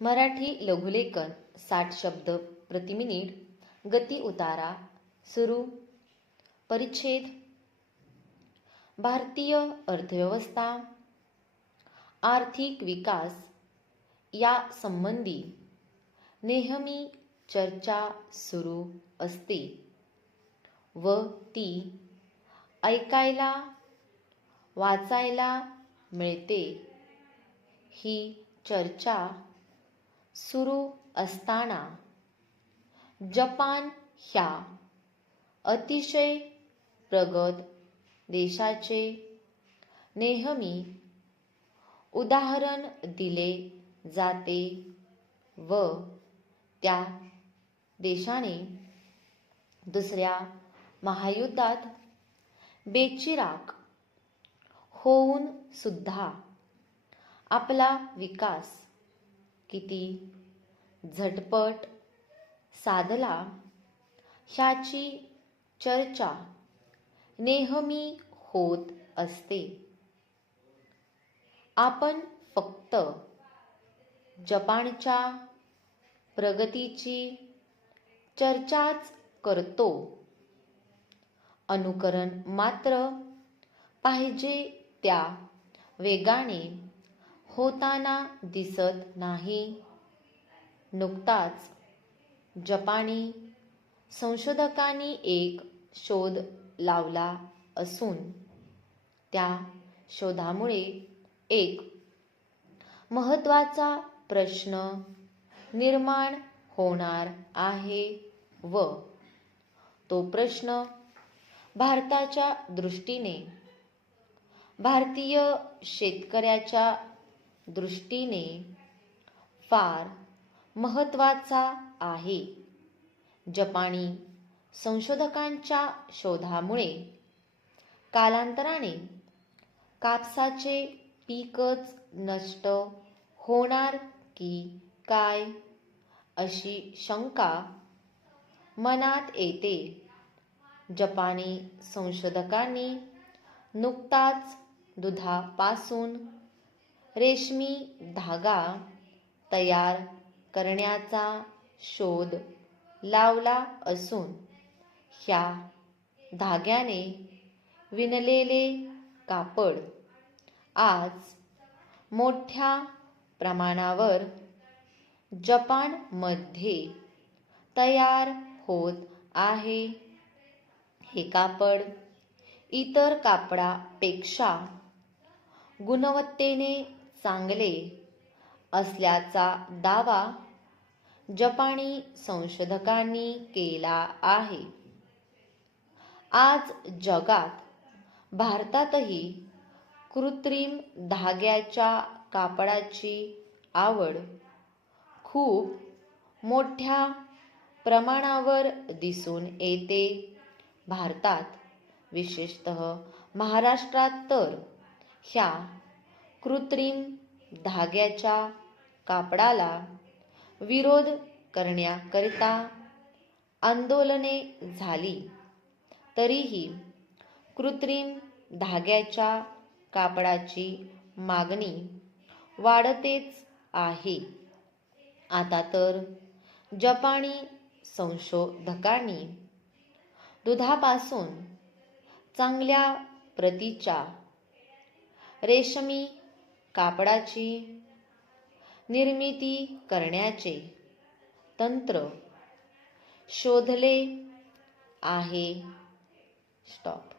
मराठी लघुलेखन साठ शब्द प्रतिमिनिट गती उतारा सुरू परिच्छेद भारतीय अर्थव्यवस्था आर्थिक विकास या संबंधी नेहमी चर्चा सुरू असते व ती ऐकायला वाचायला मिळते. ही चर्चा सुरू असताना जपान ह्या अतिशय प्रगत देशाचे नेहमी उदाहरण दिले जाते व त्या देशाने दुसऱ्या महायुद्धात बेचिराक होऊन सुद्धा आपला विकास किती झटपट साधला ह्याची चर्चा नेहमी होत असते. आपण फक्त जपानच्या प्रगतीची चर्चाच करतो. अनुकरण मात्र पाहिजे त्या वेगाने होताना दिसत नाही. नुकताच जपानी संशोधकांनी एक शोध लावला असून त्या शोधामुळे एक महत्त्वाचा प्रश्न निर्माण होणार आहे व तो प्रश्न भारताच्या दृष्टीने भारतीय शेतकऱ्याच्या दृष्टीने फार महत्त्वाचा आहे. जपानी संशोधकांच्या शोधामुळे कालांतराने कापसाचे पीकच नष्ट होणार की काय अशी शंका मनात येते. जपानी संशोधकांनी नुकताच दुधापासून रेशमी धागा तयार करण्याचा शोध लावला असून ह्या धाग्याने विणलेले कापड आज मोठ्या प्रमाणावर जपानमध्ये तयार होत आहे. हे कापड इतर कापडापेक्षा गुणवत्तेने चांगले असल्याचा दावा जपानी संशोधकांनी केला आहे. आज जगात भारतातही कृत्रिम धाग्याच्या कापडाची आवड खूप मोठ्या प्रमाणावर दिसून येते. भारतात विशेषत महाराष्ट्रात तर ह्या कृत्रिम धाग्याच्या कापडाला विरोध करण्याकरिता आंदोलने झाली. तरीही कृत्रिम धाग्याच्या कापडाची मागणी वाढतेच आहे. आता तर जपानी संशोधकांनी दुधापासून चांगल्या प्रतीच्या रेशमी कापडाची निर्मिती करण्याचे तंत्र शोधले आहे. स्टॉप